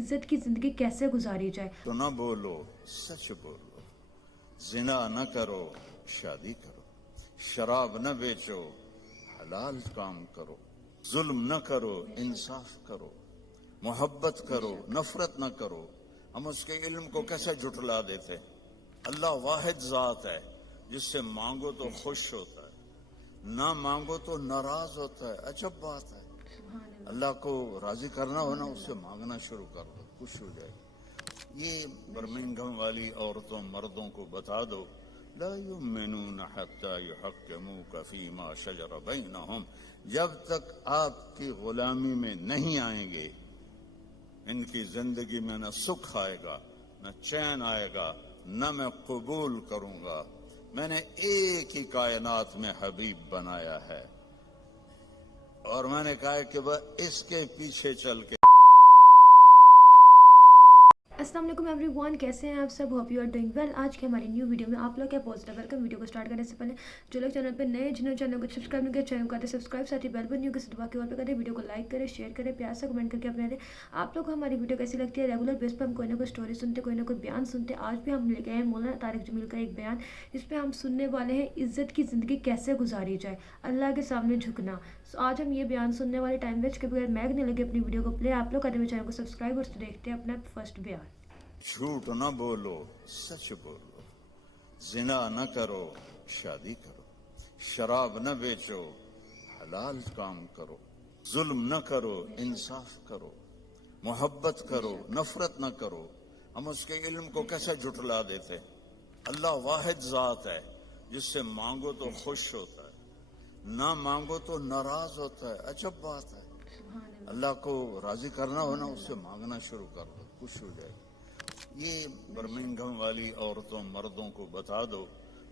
عزت کی زندگی کیسے گزاری جائے۔ تو نہ بولو، سچ بولو، زنا نہ کرو، شادی کرو، شراب نہ بیچو، حلال کام کرو، ظلم نہ کرو، انصاف کرو، محبت کرو، نفرت نہ کرو۔ ہم اس کے علم کو کیسے جھٹلا دیتے؟ اللہ واحد ذات ہے جس سے مانگو تو خوش ہوتا ہے، نہ مانگو تو ناراض ہوتا ہے۔ عجب بات ہے، اللہ کو راضی کرنا ہو نا، اس سے مانگنا شروع کر دو، خوش ہو جائے گی۔ یہ برمنگھم والی عورتوں مردوں کو بتا دو، لا یؤمنون حتی یحکموک فیما شجر بینہم، جب تک آپ کی غلامی میں نہیں آئیں گے ان کی زندگی میں نہ سکھ آئے گا، نہ چین آئے گا، نہ میں قبول کروں گا۔ میں نے ایک ہی کائنات میں حبیب بنایا ہے، اور میں نے کہا کہ وہ اس کے پیچھے چل کے۔ السلام علیکم ایوری ون، کیسے ہیں آپ سب؟ Hope you are doing well. آج کی ہماری نیو ویڈیو میں آپ لوگ کیا پوزیٹیو ویلکم۔ ویڈیو کو اسٹارٹ کرنے سے پہلے جو لوگ چینل پہ نئے، جنہوں نے چینل کو سبسکرائب نہیں کیا، چینل کو کرتے سبسکرائب، ساتھ ہی بیل بٹن نیو کے دبا کے اور پہ کریں، ویڈیو کو لائک کریں، شیئر کریں، پیار سے کمنٹ کر کے اپنے آپ لوگ کو ہماری ویڈیو کیسی لگتی ہے۔ ریگولر بیس پہ ہم کوئی نہ کوئی اسٹوری سنتے، کوئی نہ کوئی بیان سنتے۔ آج بھی ہم لے کے ہیں مولانا طارق جمیل کا ایک بیان، جس پہ ہم سننے والے ہیں عزت کی زندگی کیسے گزاری جائے، اللہ کے سامنے جھکنا۔ آج ہم یہ بیان سننے والے ٹائم ویسٹ کے بغیر میگ نہیں لگے اپنی ویڈیو کو پلے آپ لوگ کرتے ہوئے چینل کو سبسکرائب، اور دیکھتے ہیں اپنا فرسٹ بیان۔ جھوٹ نہ بولو، سچ بولو، زنا نہ کرو، شادی کرو، شراب نہ بیچو، حلال کام کرو، ظلم نہ کرو، انصاف کرو، محبت کرو، نفرت نہ کرو۔ ہم اس کے علم کو کیسے جھٹلا دیتے؟ اللہ واحد ذات ہے جس سے مانگو تو خوش ہوتا ہے، نہ مانگو تو ناراض ہوتا ہے۔ عجب بات ہے، اللہ کو راضی کرنا ہو نا، اس سے مانگنا شروع کر دو، خوش ہو جائے گی۔ یہ برمنگھم والی عورتوں مردوں کو بتا دو،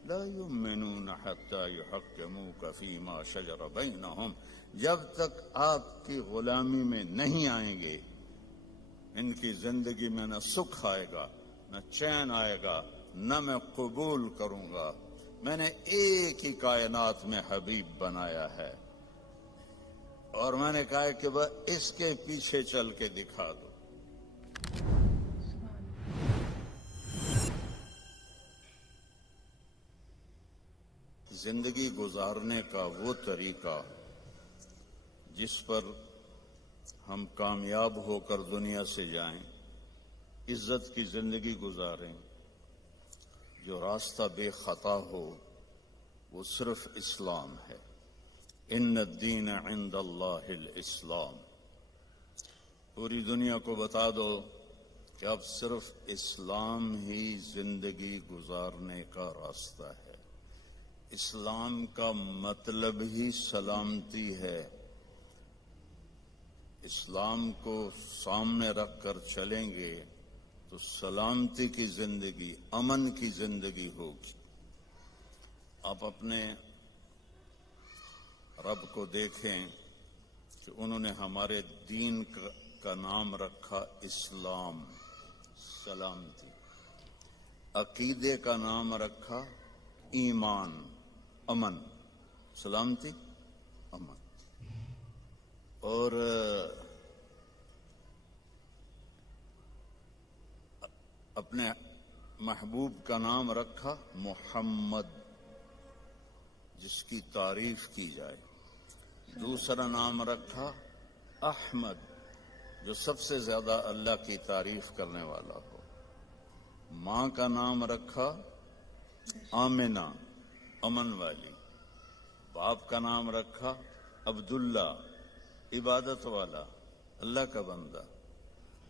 لا یؤمنون حتی یحکموک فیما شجر بینہم، جب تک آپ کی غلامی میں نہیں آئیں گے ان کی زندگی میں نہ سکھ آئے گا، نہ چین آئے گا، نہ میں قبول کروں گا۔ میں نے ایک ہی کائنات میں حبیب بنایا ہے، اور میں نے کہا کہ وہ اس کے پیچھے چل کے دکھا دو۔ زندگی گزارنے کا وہ طریقہ جس پر ہم کامیاب ہو کر دنیا سے جائیں، عزت کی زندگی گزاریں، جو راستہ بے خطا ہو، وہ صرف اسلام ہے۔ ان الدین عند اللہ الاسلام۔ پوری دنیا کو بتا دو کہ اب صرف اسلام ہی زندگی گزارنے کا راستہ ہے۔ اسلام کا مطلب ہی سلامتی ہے۔ اسلام کو سامنے رکھ کر چلیں گے تو سلامتی کی زندگی، امن کی زندگی ہوگی۔ آپ اپنے رب کو دیکھیں کہ انہوں نے ہمارے دین کا نام رکھا اسلام، سلامتی۔ عقیدے کا نام رکھا ایمان، امن، سلامتی، امن۔ اور اپنے محبوب کا نام رکھا محمد، جس کی تعریف کی جائے۔ دوسرا نام رکھا احمد، جو سب سے زیادہ اللہ کی تعریف کرنے والا ہو۔ ماں کا نام رکھا آمنہ، امن والی۔ باپ کا نام رکھا عبداللہ، عبادت والا، اللہ کا بندہ۔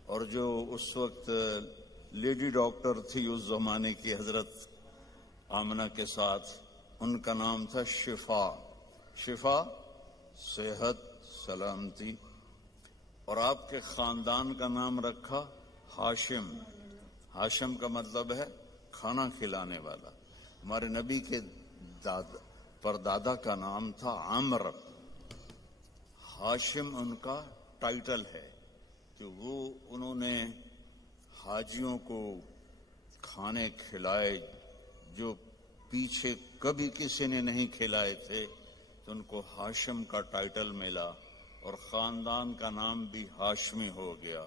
اور جو اس وقت لیڈی ڈاکٹر تھی اس زمانے کی، حضرت آمنہ کے ساتھ، ان کا نام تھا شفا۔ شفا، صحت، سلامتی۔ اور آپ کے خاندان کا نام رکھا ہاشم۔ ہاشم کا مطلب ہے کھانا کھلانے والا۔ ہمارے نبی کے پردادا کا نام تھا عمرو۔ ہاشم ان کا ٹائٹل ہے کہ انہوں نے حاجیوں کو کھانے کھلائے جو پیچھے کبھی کسی نے نہیں کھلائے تھے، تو ان کو ہاشم کا ٹائٹل ملا، اور خاندان کا نام بھی ہاشمی ہو گیا۔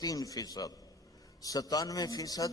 3%। 97%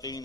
3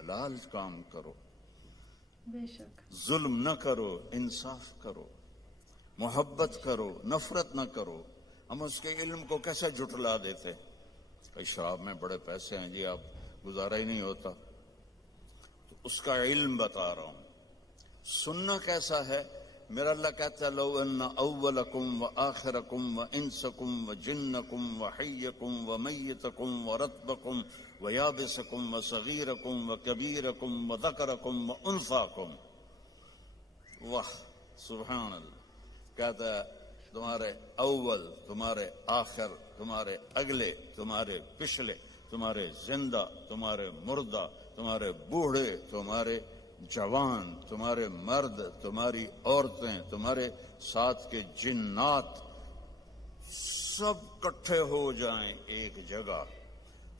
حلال کام کرو، بے شک ظلم نہ کرو، انصاف کرو، محبت کرو، نفرت نہ کرو۔ ہم اس کے علم کو کیسے جھٹلا دیتے؟ کہ شراب میں بڑے پیسے ہیں جی، آپ گزارا ہی نہیں ہوتا، تو اس کا علم بتا رہا ہوں۔ سننا کیسا ہے؟ میرا اللہ کہتا ہے لو ان اولکم و آخرکم و انسکم و جنکم و حیکم و میتکم و رطبکم و یابسکم و صغیرکم و کبیرکم و ذکرکم و انثاکم، واہ سبحان اللہ، کہتا ہے تمہارے اول، تمہارے آخر، تمہارے اگلے، تمہارے پچھلے، تمہارے زندہ، تمہارے مردہ، تمہارے بوڑھے، تمہارے جوان، تمہارے مرد، تمہاری عورتیں، تمہارے ساتھ کے جنات، سب کٹھے ہو جائیں ایک جگہ،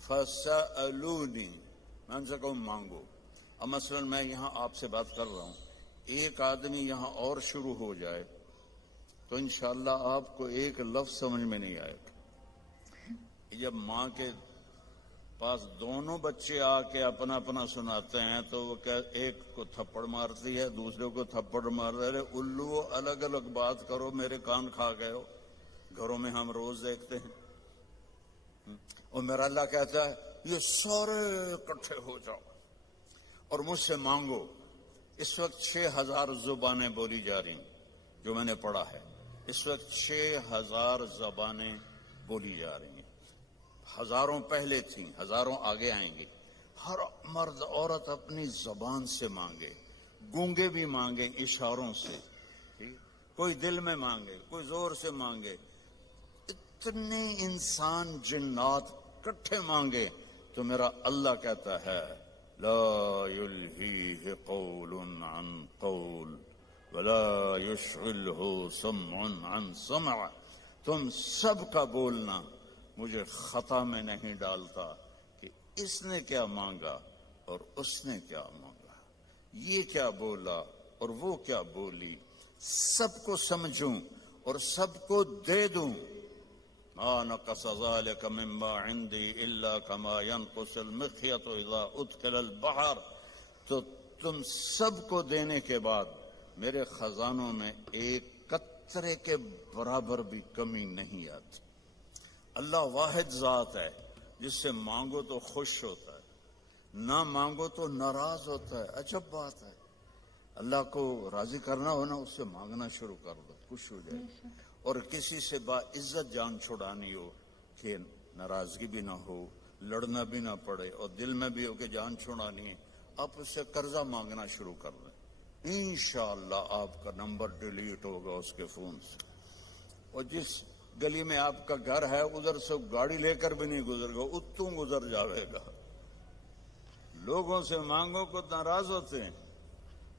فَسَأَلُونِي، میں ان سے کہوں مانگو۔ اب مثلا میں یہاں آپ سے بات کر رہا ہوں، ایک آدمی یہاں اور شروع ہو جائے تو انشاءاللہ آپ کو ایک لفظ سمجھ میں نہیں آئے گا۔ جب ماں کے پاس دونوں بچے آ کے اپنا اپنا سناتے ہیں تو وہ ایک کو تھپڑ مارتی ہے، دوسرے کو تھپڑ مار رہے، الو الگ الگ بات کرو، میرے کان کھا گئے ہو، گھروں میں ہم روز دیکھتے ہیں۔ اور میرا اللہ کہتا ہے یہ سارے اکٹھے ہو جاؤ اور مجھ سے مانگو۔ اس وقت 6000 زبانیں بولی جا رہی ہیں، جو میں نے پڑھا ہے، اس وقت 6000 زبانیں بولی جا رہی ہیں، ہزاروں پہلے تھیں، ہزاروں آگے آئیں گی۔ ہر مرد عورت اپنی زبان سے مانگے، گونگے بھی مانگے اشاروں سے، کوئی دل میں مانگے، کوئی زور سے مانگے، اتنے انسان جنات کٹھے مانگے تو میرا اللہ کہتا ہے لا یلہیہ قول عن قول ولا یشغلہ سمع عن سمع، تم سب کا بولنا مجھے خطا میں نہیں ڈالتا کہ اس نے کیا مانگا اور اس نے کیا مانگا، یہ کیا بولا اور وہ کیا بولی، سب کو سمجھوں اور سب کو دے دوں۔ ما نقص ذلك مما عندي الا كما ينقص المخيط اذا ادخل البحر، تو تم سب کو دینے کے بعد میرے خزانوں میں ایک قطرے کے برابر بھی کمی نہیں آتی۔ اللہ واحد ذات ہے، جس سے مانگو تو خوش ہوتا ہے، نہ مانگو تو ناراض ہوتا ہے۔ عجب بات ہے، اللہ کو راضی کرنا ہو نا، اس سے مانگنا شروع کر دو، خوش ہو جائے۔ اور کسی سے با عزت جان چھڑانی ہو کہ ناراضگی بھی نہ ہو، لڑنا بھی نہ پڑے، اور دل میں بھی ہو کہ جان چھڑانی ہے، آپ اس سے قرضہ مانگنا شروع کر دیں، انشاءاللہ آپ کا نمبر ڈیلیٹ ہوگا اس کے فون سے۔ اور جس گلی میں آپ کا گھر ہے ادھر سے گاڑی لے کر بھی نہیں گزر گا، اتوں گزر جاوے گا۔ لوگوں سے مانگو کو ناراض ہوتے ہیں،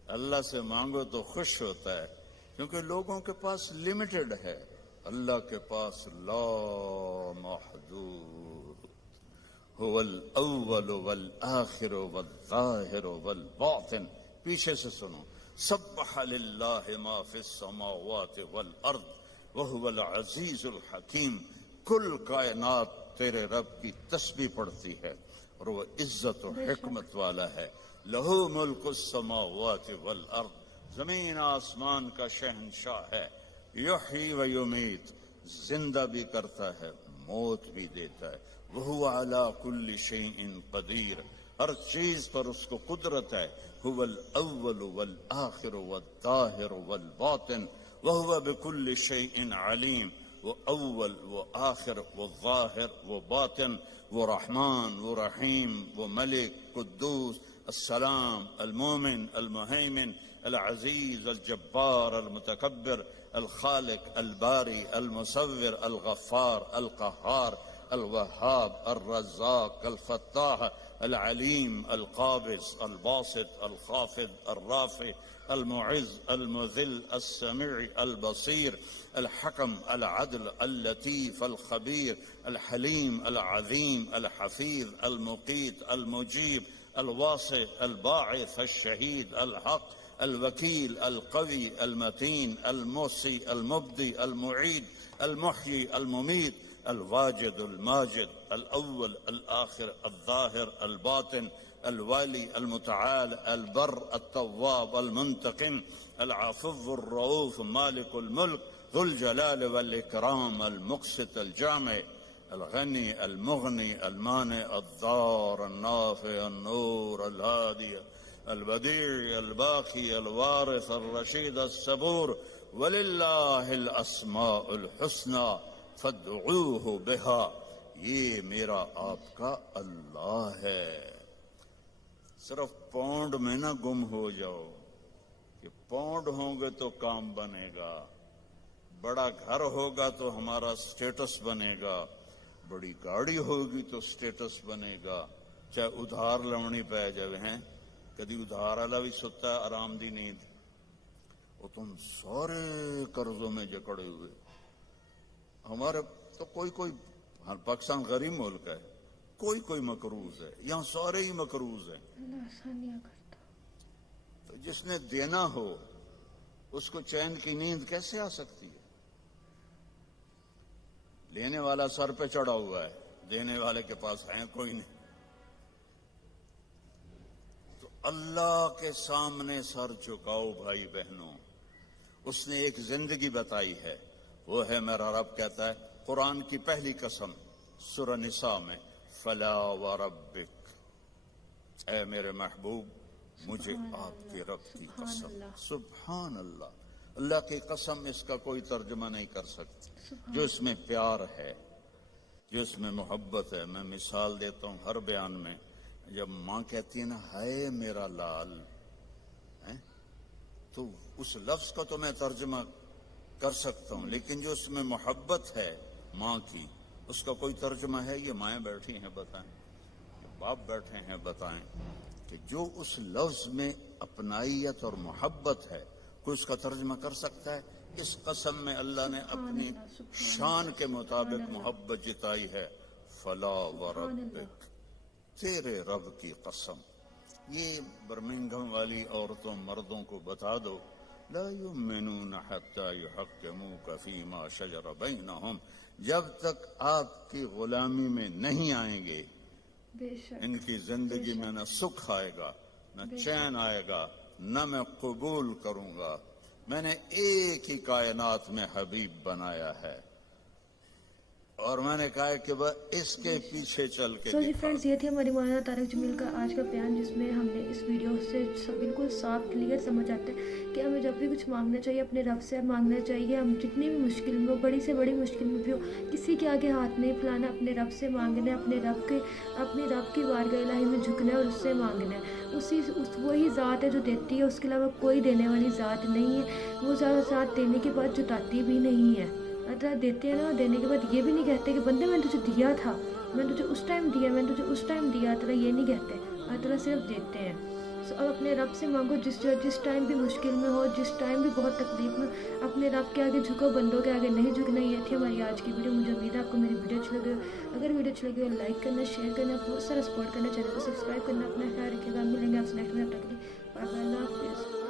اللہ سے مانگو تو خوش ہوتا ہے، کیونکہ لوگوں کے پاس لمیٹڈ ہے، اللہ کے پاس لا محدود۔ هو الاول والآخر والظاہر والباطن، پیچھے سے سنو، سبح للہ ما فی السماوات والارض وهو العزیز الحکیم، کل کائنات تیرے رب کی تسبیح پڑھتی ہے اور وہ عزت و حکمت والا ہے۔ لہو ملک السماوات والارض، زمین آسمان کا شہنشاہ ہے۔ یحیی و یمیت، زندہ بھی کرتا ہے موت بھی دیتا ہے۔ وہو علی کل شیء قدیر، ہر چیز پر اس کو قدرت ہے۔ هو الاول والآخر والظاہر والباطن وهو بكل شيء عليم، وہ اول، وہ آخر، وہ ظاہر، وہ باطن، وہ رحمان، وہ رحیم، وہ ملک، قدوس، السلام، المومن، المہیمن، العزیز، الجبار، المتکبر، الخالق، الباری، المصور، الغفار، القہار، الوہاب، الرزاق، الفتاح، العلیم، القابض، الباسط، الخافض، الرافع، المعز، المذل، السميع، البصير، الحكم، العدل، اللطيف، الخبير، الحليم، العظيم، الحفيظ، المقيت، المجيب، الواسع، الباعث، الشهيد، الحق، الوكيل، القوي، المتين، المحصي، المبدي، المعيد، المحيي، المميت، الواجد، الماجد، الأول، الآخر، الظاهر، الباطن، الوالي المتعال البر التواب المنتقم العفو الرؤوف مالك الملك ذو الجلال والإكرام المقسط الجامع الغني المغني المانع الضار النافع النور الهادي البديع الباقي الوارث الرشيد الصبور وللہ الاسماء الحسنى فادعوه بها یہ میرا آپ کا اللہ ہے۔ صرف پونڈ میں نہ گم ہو جاؤ کہ پونڈ ہوں گے تو کام بنے گا، بڑا گھر ہوگا تو ہمارا سٹیٹس بنے گا، بڑی گاڑی ہوگی تو سٹیٹس بنے گا، چاہے ادھار لونی پہ جائے ہیں۔ کدی ادھار والا بھی ستا ہے آرام دی نیند، وہ تم سارے قرضوں میں جکڑے ہوئے۔ ہمارے تو کوئی پاکستان غریب ملک ہے، کوئی مقروض ہے، یہاں سارے ہی مقروض ہیں۔ اللہ آسانیاں کرتا۔ تو جس نے دینا ہو اس کو چین کی نیند کیسے آ سکتی ہے؟ لینے والا سر پہ چڑھا ہوا ہے، دینے والے کے پاس ہے کوئی نہیں۔ تو اللہ کے سامنے سر جھکاؤ بھائی بہنوں۔ اس نے ایک زندگی بتائی ہے، وہ ہے میرا رب کہتا ہے قرآن کی پہلی قسم سورہ نساء میں، فلا وربک، اے میرے محبوب مجھے آپ کے رب کی قسم۔ سبحان اللہ، اللہ کی قسم، اس کا کوئی ترجمہ نہیں کر سکتا۔ جو اس میں پیار ہے، جو اس میں محبت ہے۔ میں مثال دیتا ہوں ہر بیان میں، جب ماں کہتی ہے نا ہائے میرا لال، تو اس لفظ کا تو میں ترجمہ کر سکتا ہوں، لیکن جو اس میں محبت ہے ماں کی، اس کا کوئی ترجمہ ہے؟ یہ مائیں بیٹھی ہیں بتائیں، باپ بیٹھے ہیں بتائیں، کہ جو اس لفظ میں اپنائیت اور محبت ہے، کوئی اس کا ترجمہ کر سکتا ہے؟ اس قسم میں اللہ نے اپنی شان کے مطابق محبت جتائی ہے، فلا وربک، تیرے رب کی قسم۔ یہ برمنگھم والی عورتوں مردوں کو بتا دو، لا یؤمنون حتی یحکموک فیما شجر بینہم، جب تک آپ کی غلامی میں نہیں آئیں گے بے شک ان کی زندگی میں نہ سکھ آئے گا، نہ چین آئے گا، نہ میں قبول کروں گا۔ میں نے ایک ہی کائنات میں حبیب بنایا ہے، اور میں نے کہا کہ وہ اس کے پیچھے چل کے جی فرینڈز، یہ تھی ہماری مولانا طارق جمیل کا آج کا بیان، جس میں ہم نے اس ویڈیو سے بالکل صاف کلیئر سمجھ آتے ہیں کہ ہمیں جب بھی کچھ مانگنا چاہیے اپنے رب سے مانگنا چاہیے۔ ہم جتنی بھی مشکل میں ہو، بڑی سے بڑی مشکل میں بھی ہو، کسی کے آگے ہاتھ نہیں پھیلانا، اپنے رب سے مانگنا ہے، اپنے رب کی بارگاہ الہی میں جھکنا ہے اور اس سے مانگنا ہے۔ وہی ذات ہے جو دیتی ہے، اس کے علاوہ کوئی دینے والی ذات نہیں ہے۔ وہ ذات دینے کے بعد جتاتی بھی نہیں ہے۔ اللہ تعالیٰ دیتے ہیں نا، دینے کے بعد یہ بھی نہیں کہتے کہ بندے میں نے تجھے دیا تھا، میں نے تجھے اس ٹائم دیا، میں نے تجھے اس ٹائم دیا، اللہ تعالیٰ یہ نہیں کہتے، اللہ تعالیٰ صرف دیتے ہیں۔ اب اپنے رب سے مانگو، جس ٹائم بھی مشکل میں ہو، جس ٹائم بھی بہت تکلیف میں، اپنے رب کے آگے جھکو، بندوں کے آگے نہیں جھکنا۔ یہ تھی ہماری آج کی ویڈیو۔ مجھے امید ہے آپ کو میری ویڈیو اچھی لگی ہو۔ اگر ویڈیو اچھی لگی ہو لائک کرنا، شیئر کرنا، بہت سارا سپورٹ کرنا، چینل کو سبسکرائب کرنا۔ اپنا خیال رکھے گا، ملیں گے آپ سے نیکسٹ میں، تب تک کے لیے بائے بائے، اللہ حافظ۔